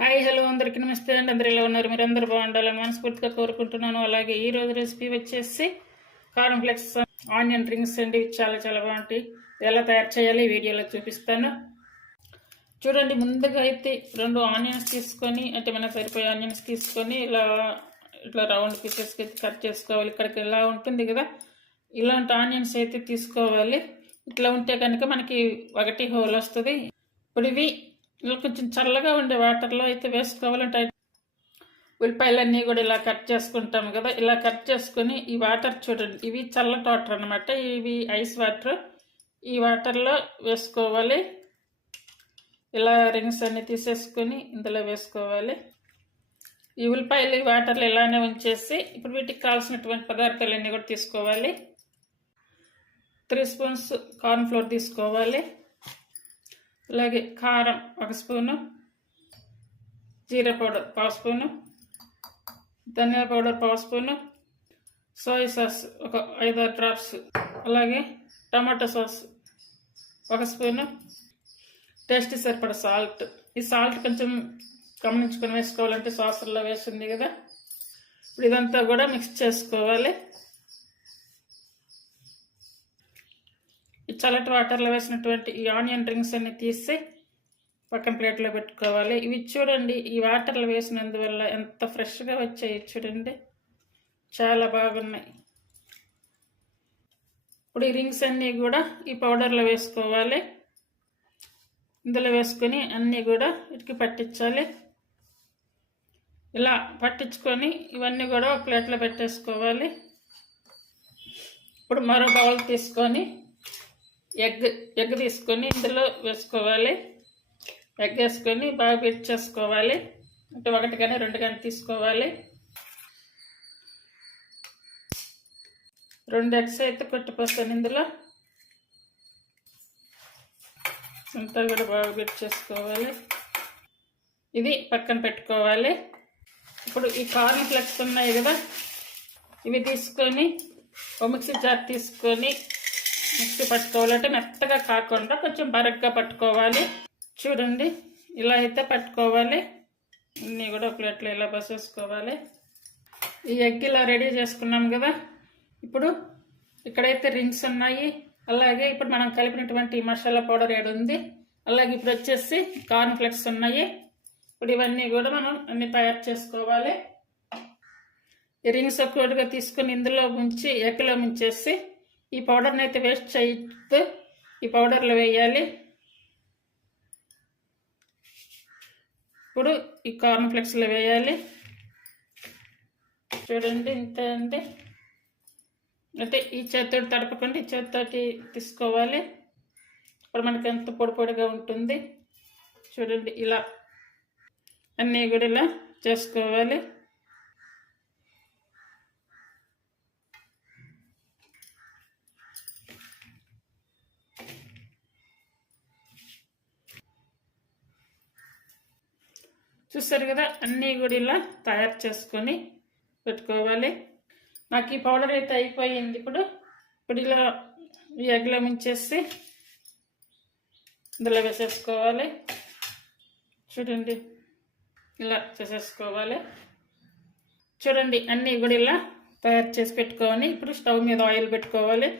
Hi hello అందరికీ నమస్తే అండి. అందరు ఎలా ఉన్నారు? మీరందరూ బాగుండాలని మనస్ఫూర్తిగా కోరుకుంటున్నాను. అలాగే ఈ రోజు రెసిపీ వచ్చేసి కారం ఫ్లెక్స్ ఆనియన్ రింగ్స్ అండి. చాలా చాలా బాగుంటాయి. ఎలా తయారు చేయాలి ఈ వీడియోలో చూపిస్తాను. చూడండి, ముందుగా అయితే 2 ఆనియన్స్ తీసుకొని, అంటే మనకు సరిపోయే ఆనియన్స్ తీసుకొని ఇట్లా రౌండ్ పీసెస్కి కట్ చేసుకోవాలి. ఇక్కడికి ఇలా ఉంటుంది కదా, ఇలాంటి ఆనియన్స్ అయితే తీసుకోవాలి. ఇట్లా ఉంటే కనుక మనకి ఒకటి హోల్ వస్తుంది. ఇప్పుడు ఇవి ఇలా కొంచెం చల్లగా ఉండే వాటర్లో అయితే వేసుకోవాలంటే ఉల్లిపాయలన్నీ కూడా ఇలా కట్ చేసుకుంటాం కదా, ఇలా కట్ చేసుకొని ఈ వాటర్ చూడండి, ఇవి చల్లటి వాటర్ అనమాట, ఇవి ఐస్ వాటర్. ఈ వాటర్లో వేసుకోవాలి. ఇలా రింగ్స్ అన్ని తీసేసుకొని ఇందులో వేసుకోవాలి. ఈ ఉల్లిపాయలు ఈ వాటర్లో ఇలానే ఉంచేసి ఇప్పుడు వీటికి కావాల్సినటువంటి పదార్థాలన్నీ కూడా తీసుకోవాలి. 3 స్పూన్స్ కార్న్ ఫ్లోర్ తీసుకోవాలి. అలాగే కారం 1 స్పూను, జీరా పౌడర్ 1/2 స్పూను, ధనియా పౌడర్ 1/2 స్పూను, సోయా సాస్ ఒక 5-6 డ్రాప్స్, అలాగే టమాటో సాస్ 1 స్పూను, టేస్ట్ సరిపడ సాల్ట్. ఈ సాల్ట్ కొంచెం గమనించుకొని వేసుకోవాలంటే సాసుల్లో వేస్తుంది కదా. ఇప్పుడు ఇదంతా కూడా మిక్స్ చేసుకోవాలి. ఈ చల్లటి వాటర్లో వేసినటువంటి ఈ ఆనియన్ రింగ్స్ అన్ని తీసి పక్కన ప్లేట్లో పెట్టుకోవాలి. ఇవి చూడండి, ఈ వాటర్లో వేసినందువల్ల ఎంత ఫ్రెష్గా వచ్చాయి చూడండి, చాలా బాగున్నాయి. ఇప్పుడు ఈ రింగ్స్ అన్నీ కూడా ఈ పౌడర్లో వేసుకోవాలి. ఇందులో వేసుకొని అన్నీ కూడా వీటికి పట్టించాలి. ఇలా పట్టించుకొని ఇవన్నీ కూడా ఒక ప్లేట్లో పెట్టేసుకోవాలి. ఇప్పుడు మరో బౌల్ తీసుకొని ఎగ్ తీసుకొని ఇందులో వేసుకోవాలి. ఎగ్ వేసుకొని బాగా బీట్ చేసుకోవాలి. అంటే 1 కానీ 2 కానీ తీసుకోవాలి. 2 ఎగ్స్ అయితే కొట్టిపోతాను. ఇందులో అంతా కూడా బాగా బీట్ చేసుకోవాలి. ఇది పక్కన పెట్టుకోవాలి. ఇప్పుడు ఈ కార్న్ ఫ్లెక్స్ ఉన్నాయి కదా, ఇవి తీసుకొని ఒక మిక్సీ జార్ తీసుకొని మిక్సీ పట్టుకోవాలంటే మెత్తగా కాకుండా కొంచెం బరగ్గా పట్టుకోవాలి. చూడండి, ఇలా అయితే పట్టుకోవాలి. అన్నీ కూడా ఒక ప్లేట్లో ఇలా బసేసుకోవాలి. ఈ ఎగ్ ఇలా రెడీ చేసుకున్నాం కదా. ఇప్పుడు ఇక్కడైతే రింగ్స్ ఉన్నాయి. అలాగే ఇప్పుడు మనం కలిపినటువంటి మసాలా పౌడర్ ఏడు ఉంది. అలాగే ఇప్పుడు వచ్చేసి కార్న్ ఫ్లెక్స్ ఉన్నాయి. ఇప్పుడు ఇవన్నీ కూడా మనం అన్ని తయారు చేసుకోవాలి. ఈ రింగ్స్ ఒక్కొక్కటిగా తీసుకొని ఇందులో ముంచి ఎగ్లో ముంచేసి ఈ పౌడర్ని అయితే వేస్ట్ చేయొద్దు, ఈ పౌడర్లో వేయాలి. ఇప్పుడు ఈ కార్న్ ఫ్లెక్స్లో వేయాలి. చూడండి, ఇంతే అండి. అంటే ఈ చేతితో తడపకుండా ఈ చేతితోటి తీసుకోవాలి. ఇప్పుడు మనకి ఎంత పొడి పొడిగా ఉంటుంది. చూడండి, ఇలా అన్నీ కూడా ఇలా చేసుకోవాలి. చూస్తారు కదా, అన్నీ కూడా ఇలా తయారు చేసుకొని పెట్టుకోవాలి. నాకు ఈ పౌడర్ అయితే అయిపోయింది. ఇప్పుడు ఇలా ఈ ఎగ్లో ముంచేసి ఇందులో వేసేసుకోవాలి. చూడండి, ఇలా చేసేసుకోవాలి. చూడండి, అన్నీ కూడా ఇలా తయారు చేసి పెట్టుకోవాలి. ఇప్పుడు స్టవ్ మీద ఆయిల్ పెట్టుకోవాలి.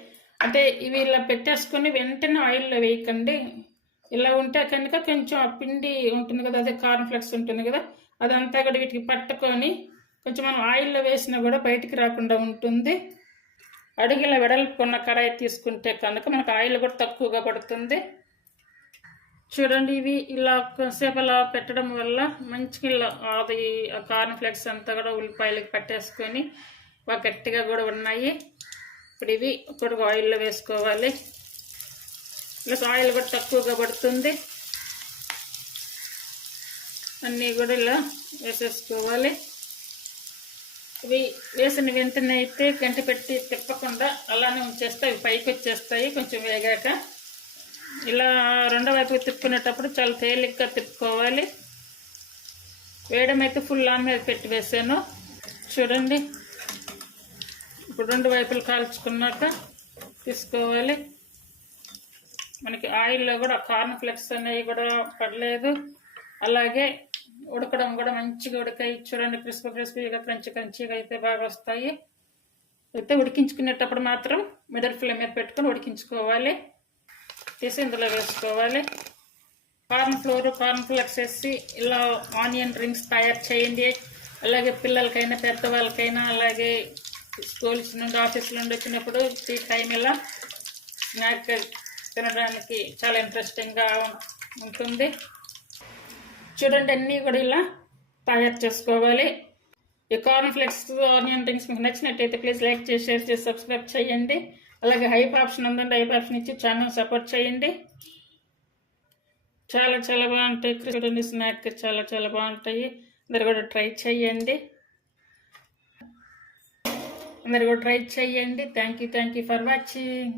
అంటే ఇవి ఇలా పెట్టేసుకొని వెంటనే ఆయిల్లో వేయకండి. ఇలా ఉంటే కనుక కొంచెం ఆ పిండి ఉంటుంది కదా, అదే కార్న్ ఫ్లెక్స్ ఉంటుంది కదా, అదంతా కూడా వీటికి పట్టుకొని కొంచెం మనం ఆయిల్లో వేసినా కూడా బయటికి రాకుండా ఉంటుంది. అడుగుల వెడల్పుకున్న కడాయి తీసుకుంటే కనుక మనకు ఆయిల్ కూడా తక్కువగా పడుతుంది. చూడండి, ఇవి ఇలా కొంతసేపు అలా పెట్టడం వల్ల మంచిగా ఇలా అది ఆ కార్న్ ఫ్లెక్స్ అంతా కూడా ఉల్లిపాయలకి పట్టేసుకొని బాగా గట్టిగా కూడా ఉన్నాయి. ఇప్పుడు ఇవి ఒక్కడికి ఆయిల్లో వేసుకోవాలి. ప్లస్ ఆయిల్ కూడా తక్కువగా పడుతుంది. అన్నీ కూడా ఇలా వేసేసుకోవాలి. ఇవి వేసిన వెంటనే అయితే గంట పెట్టి తిప్పకుండా అలానే ఉంచేస్తే అవి పైకి వచ్చేస్తాయి కొంచెం వేగాక. ఇలా రెండో వైపుకి తిప్పుకునేటప్పుడు చాలా తేలిగ్గా తిప్పుకోవాలి. వేయడం అయితే ఫుల్ ఆన్ మీద పెట్టి వేసాను. చూడండి, ఇప్పుడు 2 వైపులు కాల్చుకున్నాక తీసుకోవాలి. మనకి ఆయిల్లో కూడా కార్న్ ఫ్లెక్స్ అనేవి కూడా పడలేదు. అలాగే ఉడకడం కూడా మంచిగా ఉడికాయి. చూడండి క్రిస్పీగా క్రంచిగా అయితే బాగా వస్తాయి. అయితే ఉడికించుకునేటప్పుడు మాత్రం మిడిల్ ఫ్లేమ్ మీద పెట్టుకొని ఉడికించుకోవాలి. తీసి ఇందులో వేసుకోవాలి. కార్న్ ఫ్లెక్స్ వేసి ఇలా ఆనియన్ రింగ్స్ తయారు చేయండి. అలాగే పిల్లలకైనా పెద్దవాళ్ళకైనా, అలాగే స్కూల్స్ నుండి ఆఫీస్ నుండి వచ్చినప్పుడు టీ టైం ఇలా స్నాక్ తినడానికి చాలా ఇంట్రెస్టింగ్గా ఉంటుంది. చూడండి అన్నీ కూడా ఇలా తయారు చేసుకోవాలి. ఈ కార్న్ ఫ్లెక్స్ ఆనియన్ రింగ్స్ మీకు నచ్చినట్టయితే ప్లీజ్ లైక్ చేసి, షేర్ చేసి, సబ్స్క్రైబ్ చేయండి. అలాగే హైప్ ఆప్షన్ ఉందండి, హైప్ ఆప్షన్ ఇచ్చి ఛానల్ సపోర్ట్ చేయండి. చాలా బాగుంటాయి. చూడండి స్నాక్ చాలా బాగుంటాయి. అందరు కూడా ట్రై చేయండి. Thank you for watching.